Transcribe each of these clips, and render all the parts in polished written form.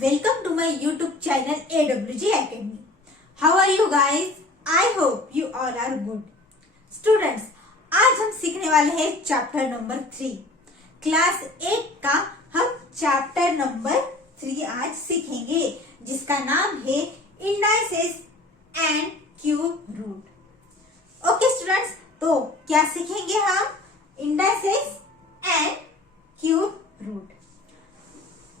Welcome to my YouTube channel AWG Academy. How are you guys? I hope you all are good. Students, आज हम सीखने वाले हैं chapter number 3. Class 8 का हम चैप्टर नंबर 3 आज सीखेंगे, जिसका नाम है indices and cube root. Okay students, तो क्या सीखेंगे हम? Indices and cube root.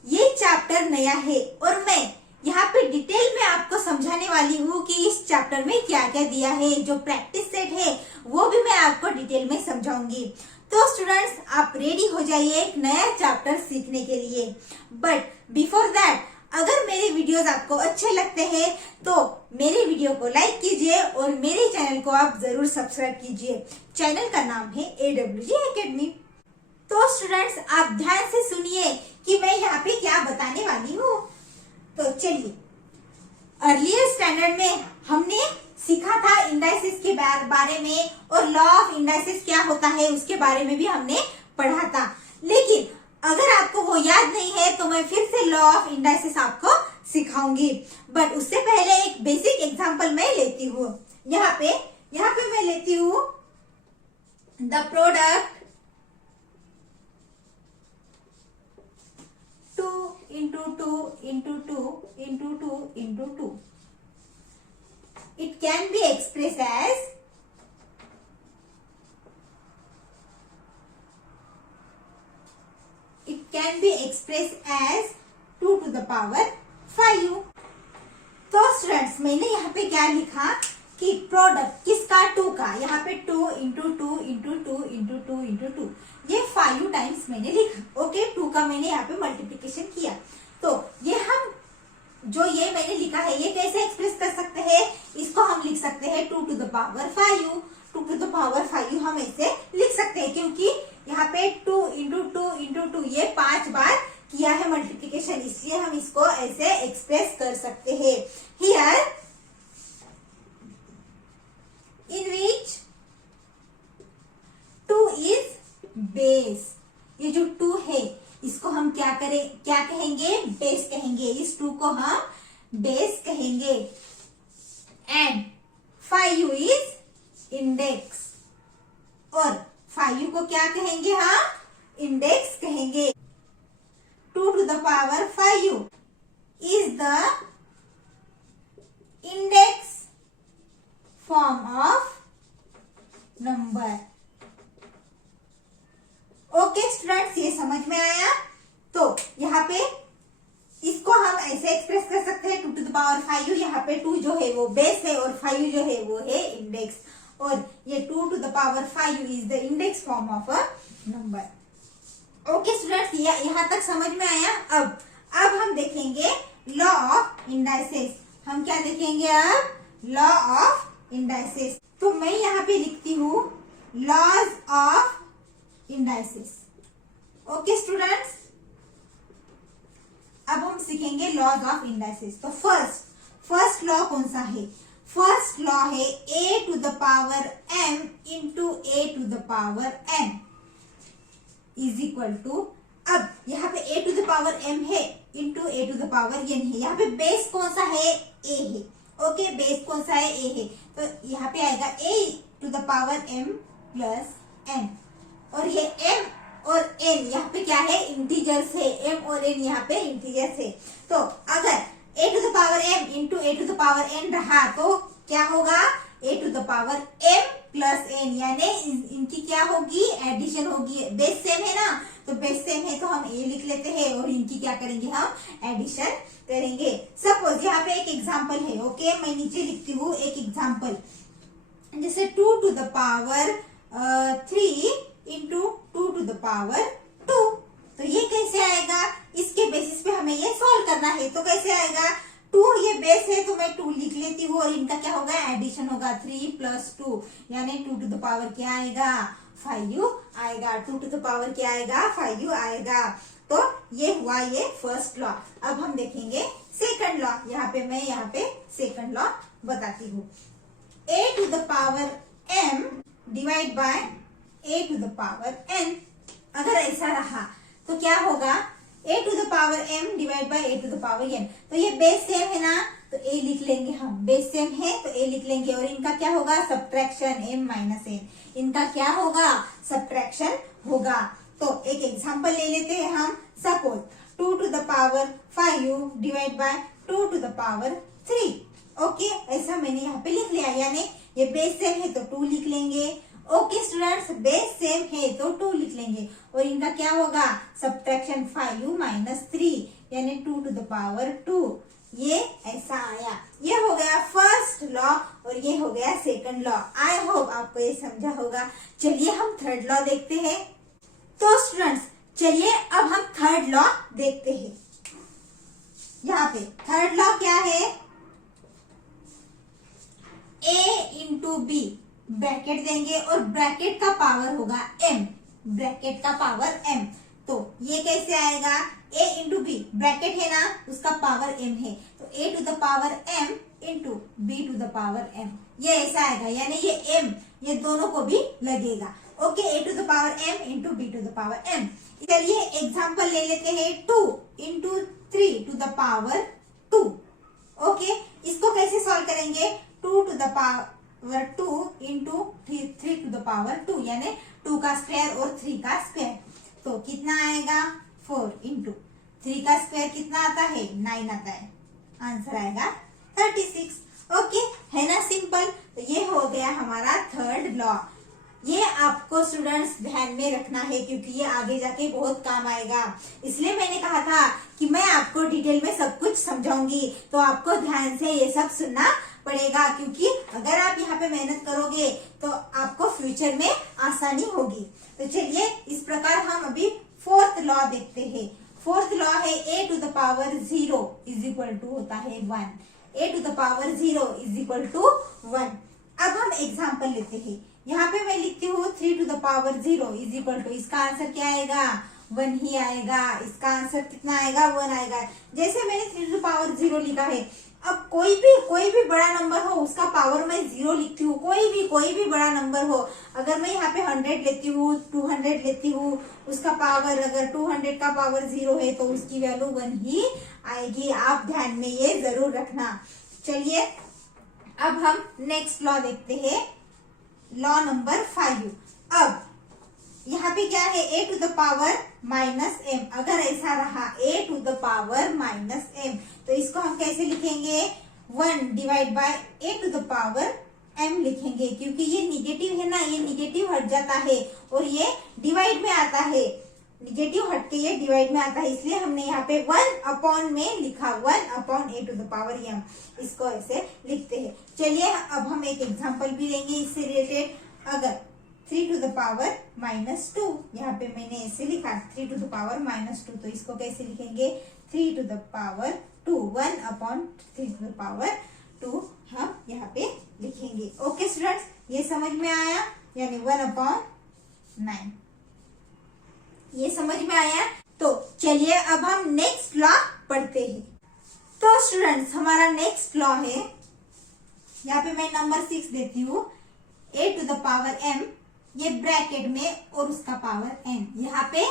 ये चैप्टर नया है और मैं यहाँ पे डिटेल में आपको समझाने वाली हूँ कि इस चैप्टर में क्या क्या दिया है. जो प्रैक्टिस सेट है वो भी मैं आपको डिटेल में समझाऊंगी. तो स्टूडेंट्स, आप रेडी हो जाइए एक नया चैप्टर सीखने के लिए. बट बिफोर दैट, अगर मेरे वीडियोस आपको अच्छे लगते हैं तो मेरे वीडियो को लाइक कीजिए और मेरे चैनल को आप जरूर सब्सक्राइब कीजिए. चैनल का नाम है AWG एकेडमी. तो स्टूडेंट्स, आप ध्यान से सुनिए कि मैं यहाँ पे क्या बताने वाली हूँ. तो चलिए, अर्लियर स्टैंडर्ड में हमने सीखा था इंडाइसेस के बारे में और लॉ ऑफ इंडाइसेस क्या होता है उसके बारे में भी हमने पढ़ा था. लेकिन अगर आपको वो याद नहीं है तो मैं फिर से लॉ ऑफ इंडाइसेस आपको सिखाऊंगी. बट उससे पहले एक बेसिक एग्जांपल मैं लेती हूँ. यहाँ पे मैं लेती हूँ the product 2 into 2 into 2 into 2 into 2. It can be expressed as as 2 to the power 5. तो स्टूडेंट्स, मैंने यहाँ पे क्या लिखा कि प्रोडक्ट किसका? 2 का. यहाँ पे 2 into 2 into 2 into 2 into 2, ये 5 टाइम्स मैंने लिखा. ओके, 2 का मैंने यहाँ पे मल्टीप्लिकेशन किया. तो ये ये मैंने लिखा है, ये कैसे एक्सप्रेस कर सकते हैं? इसको हम लिख सकते हैं 2 to the power 5. 2 to the power 5 हम ऐसे लिख सकते हैं क्योंकि यहाँ पे 2 into 2 into 2 ये 5 बार किया है मल्टीप्लिकेशन, इसलिए हम इसको ऐसे एक्सप्रेस कर सकते हैं. Here in which 2 is base. ये जो 2 है इसको हम क्या कहेंगे? बेस कहेंगे. इस 2 को हम बेस कहेंगे. एंड 5 इज इंडेक्स, और 5 को क्या कहेंगे? हम इंडेक्स कहेंगे. 2 to the power 5 is the index form of number. Okay students, ये समझ में आया? तो यहाँ पे इसको हम ऐसे एक्सप्रेस कर सकते हैं 2 to the power 5. यहाँ पे 2 जो है वो बेस है और 5 जो है वो है इंडेक्स, और ये 2 to the power 5 is the index form of a number. Okay students, यहाँ तक समझ में आया? अब हम देखेंगे लॉ ऑफ इंडाइसेस. हम क्या देखेंगे अब? Law of indices. तो मैं यहाँ पे लिखती हूँ laws of indices. Okay students, अब हम सीखेंगे लॉज ऑफ इंडाइसेस. तो फर्स्ट लॉ कौन सा है? फर्स्ट लॉ है a to the power m into a to the power n is equal to. अब यहाँ पे a to the power m है into a to the power n है. यहाँ पे बेस कौन सा है? a है. ओके, बेस कौन सा है? a है. तो यहाँ पे आएगा a to the power m plus n, और ये m और n यहाँ पे क्या है? इंटीजर्स है. m और n यहाँ पे इंटीजर्स है. तो अगर a to the power m into a to the power n रहा तो क्या होगा? a to the power m plus n, यानी इनकी क्या होगी? एडिशन होगी. बेस सेम है ना, तो बेस सेम है तो हम a लिख लेते हैं और इनकी क्या करेंगे? हम एडिशन करेंगे. सपोज यहाँ पे एक एग्जाम्पल है. ओके, मैं नीचे लिखती हूँ एक एग्जाम्पल. जैसे 2 to the power 3 into 2 to the power 2. तो ये कैसे आएगा? इसके बेसिस पे हमें ये सॉल्व करना है. तो कैसे आएगा? 2 ये बेस है तो मैं 2 लिख लेती हूँ और इनका क्या होगा? एडिशन होगा. 3 plus 2 यानी 2 to the power क्या आएगा? 5 आएगा. 2 to the power क्या आएगा? 5 आएगा. तो ये हुआ ये फर्स्ट लॉ. अब हम देखेंगे सेकंड लॉ. यहाँ पे सेकंड लॉ बताती हूँ. a to the power m divide by a to the power n. अगर ऐसा रहा तो क्या होगा? a to the power m divide by a to the power n। तो ये बेस सेम है ना, तो a लिख लेंगे हम, बेस सेम है तो a लिख लेंगे। और इनका क्या होगा, सब्ट्रैक्शन m माइनस n, इनका क्या होगा, सब्ट्रैक्शन होगा। तो एक एग्जांपल ले लेते हैं हम। Suppose 2 to the power 5 divide by 2 to the power 3। Okay, ऐसा मैंने यहाँ पे लिख लिया, यानी ये बेस सेम है तो 2 लिख लेंगे। ओके स्टूडेंट्स, बेस सेम है तो 2 लिख लेंगे। और इनका क्या होगा, सब्ट्रैक्शन 5 माइनस 3, यानी 2 टू द पावर 2। ये ऐसा आया। ये हो गया फर्स्ट लॉ और ये हो गया सेकंड लॉ। आई होप आपको ये समझा होगा। चलिए हम थर्ड लॉ देखते हैं। तो स्टूडेंट्स चलिए अब हम थर्ड लॉ देखते हैं। यहाँ पे थर्ड लॉ क्या है, a इंटू बी, ब्रैकेट देंगे और ब्रैकेट का पावर होगा m, ब्रैकेट का पावर m। तो ये कैसे आएगा, a इंटू बी, ब्रैकेट है ना, उसका पावर m है, तो a to the power m into b to the power m, ये ऐसा आएगा। यानी ये m ये दोनों को भी लगेगा। Okay, a to the power m into b to the power m। चलिए एग्जाम्पल ले लेते हैं, 2 into 3 to the power 2। Okay, इसको कैसे सॉल्व करेंगे, 2 to the power 2 into 3 to the power 2, यानी 2 का स्क्वायर और 3 का स्क्वायर। तो कितना आएगा, 4 इंटू 3 का स्क्वायर कितना आता है, 9 आता है, आंसर आएगा 36। ओके, है ना सिंपल। तो ये हो गया हमारा थर्ड लॉ। ये आपको स्टूडेंट्स ध्यान में रखना है क्योंकि ये आगे जाके बहुत काम आएगा। इसलिए मैंने कहा था कि मैं आपको डिटेल में सब कुछ समझाऊंगी, तो आपको ध्यान से ये सब सुनना पड़ेगा, क्योंकि अगर आप यहाँ पे मेहनत करोगे तो आपको फ्यूचर में आसानी होगी। तो चलिए इस प्रकार हम अभी फोर्थ लॉ देखते हैं। फोर्थ लॉ है a to the power 0 is equal to होता है 1, a to the power 0 is equal to 1। अब हम एग्जाम्पल लेते हैं। यहाँ पे मैं लिखती हूँ 3 to the power 0 is equal to, इसका आंसर क्या आएगा, 1 ही आएगा। इसका आंसर कितना आएगा, 1 आएगा। जैसे मैंने 3 टू द पावर 0 लिखा है, अब कोई भी बड़ा नंबर हो उसका पावर मैं 0 लिखती हूँ। कोई भी बड़ा नंबर हो, अगर मैं यहाँ पे 100 लेती हूँ, 200 लेती हूँ, उसका पावर अगर 200 का पावर 0 है तो उसकी वैल्यू 1 ही आएगी। आप ध्यान में ये जरूर रखना। चलिए अब हम नेक्स्ट लॉ देखते हैं, लॉ नंबर 5। अब यहाँ पे क्या है, a to the power minus m। अगर ऐसा रहा a to the power minus m, तो इसको हम कैसे लिखेंगे, 1 divide by a to the power m लिखेंगे, क्योंकि ये निगेटिव है ना, ये निगेटिव हट जाता है और ये डिवाइड में आता है, निगेटिव हट के ये डिवाइड में आता है, इसलिए हमने यहाँ पे 1 अपॉन में लिखा, 1 upon a to the power m, इसको ऐसे लिखते हैं। चलिए अब हम एक एग्जांपल भी लेंगे इससे रिलेटेड। अगर 3 टू द पावर माइनस 2, यहाँ पे मैंने ऐसे लिखा 3 टू द पावर माइनस 2, तो इसको कैसे लिखेंगे, 3 to the power 2, 1 upon 3 to the power 2 हम यहाँ पे लिखेंगे। ओके स्टूडेंट्स, ये समझ में आया, यानी 1 अपॉन 9, ये समझ में आया। तो चलिए अब हम नेक्स्ट लॉ पढ़ते हैं। तो स्टूडेंट्स हमारा नेक्स्ट लॉ है, यहाँ पे मैं नंबर 6 देती हूँ, a to the power m, ये ब्रैकेट में और उसका पावर n। यहाँ पे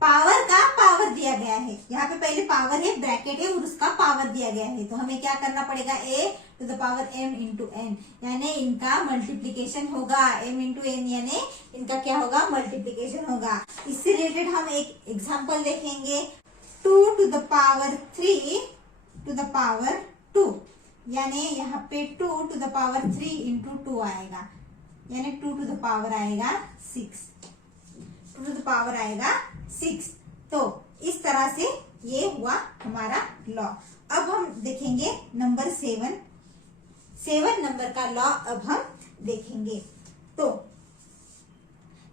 पावर का पावर दिया गया है, यहाँ पे पहले पावर है, ब्रैकेट है और उसका पावर दिया गया है, तो हमें क्या करना पड़ेगा, a to the power m into n, यानी इनका मल्टीप्लीकेशन होगा, m इंटू n, यानी इनका क्या होगा, मल्टीप्लीकेशन होगा। इससे रिलेटेड हम एक एग्जांपल देखेंगे, 2 to the power 3 to the power 2, यानी यहाँ पे 2 टू द पावर 3 इंटू 2 आएगा, यानी 2 टू द पावर आएगा 6, 2 टू द पावर आएगा 6। तो इस तरह से ये हुआ हमारा लॉ। अब हम देखेंगे नंबर 7 नंबर का लॉ अब हम देखेंगे। तो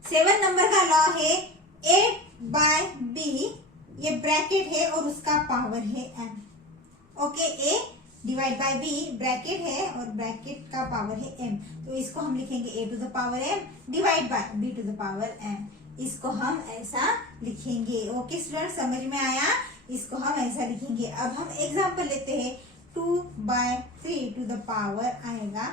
7 नंबर का लॉ है a बाय b, ये ब्रैकेट है और उसका पावर है m। Okay, a divide by b, bracket है और ब्रैकेट का पावर है m, तो इसको हम लिखेंगे a to the power m divide by b to the power m, इसको हम ऐसा लिखेंगे। ओके स्टूडेंट, समझ में आया, इसको हम ऐसा लिखेंगे। अब हम एग्जांपल लेते हैं, 2 बाय 3 टू द पावर आएगा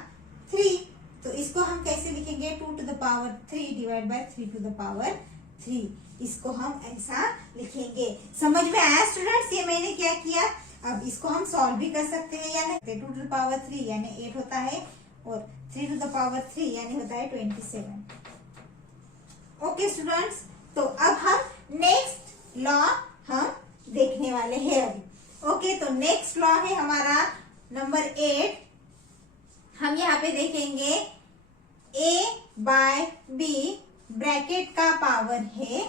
3, तो इसको हम कैसे लिखेंगे, 2 to the power 3 divide by 3 to the power 3, इसको हम ऐसा लिखेंगे। लिखेंगे। समझ में आया स्टूडेंट्स? ये मैंने क्या किया, अब इसको हम सॉल्व भी कर सकते हैं या नहीं। 2 to the power 3 यानी 8 होता है और 3 to the power 3 यानी होता है 27। ओके स्टूडेंट्स, तो अब हम नेक्स्ट लॉ हम देखने वाले हैं अभी। ओके, तो नेक्स्ट लॉ है हमारा नंबर 8। हम यहाँ पे देखेंगे a/b ब्रैकेट का पावर है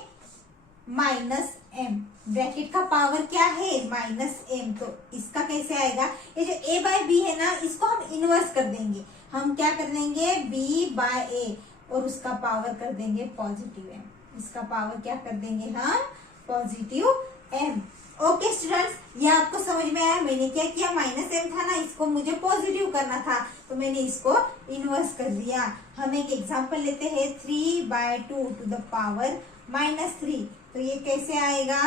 -m। ब्रैकेट का पावर क्या है, -m। तो इसका कैसे आएगा, ये जो a/b है ना, इसको हम इनवर्स कर देंगे। हम क्या कर देंगे, b/a और उसका पावर कर देंगे पॉजिटिव m। इसका पावर क्या कर देंगे हम, पॉजिटिव m। ओके स्टूडेंट्स, ये आपको समझ में आया। मैंने क्या किया, -m था ना, इसको मुझे पॉजिटिव करना था तो मैंने इसको इनवर्स कर दिया। हम एक एग्जांपल लेते हैं, 3/2 to the power -3। तो ये कैसे आएगा,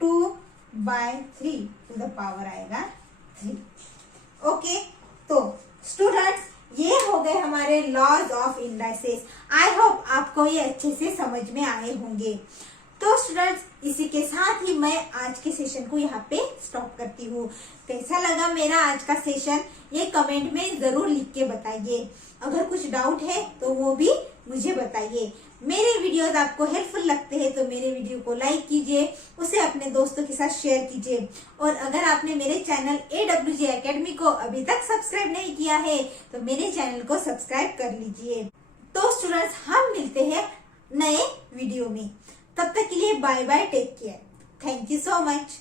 2/3 to the power आएगा 3। ओके, तो स्टूडेंट्स ये हो गए हमारे laws of indices. I hope आपको ये अच्छे से समझ में आए होंगे। तो स्टूडेंट्स, इसी के साथ ही मैं आज के सेशन को यहाँ पे स्टॉप करती हूँ। कैसा लगा मेरा आज का सेशन, ये कमेंट में जरूर लिख के बताइए। अगर कुछ डाउट है तो वो भी मुझे बताइए। मेरे वीडियोस आपको हेल्पफुल लगते हैं तो मेरे वीडियो को लाइक कीजिए, उसे अपने दोस्तों के साथ शेयर कीजिए। और अगर आपने मेरे चैनल AWG एकेडमी को अभी तक सब्सक्राइब नहीं किया है तो मेरे चैनल को सब्सक्राइब कर लीजिए। तो स्टूडेंट्स, हम मिलते हैं नए वीडियो में। तब तक के लिए bye bye, take care, thank you so much.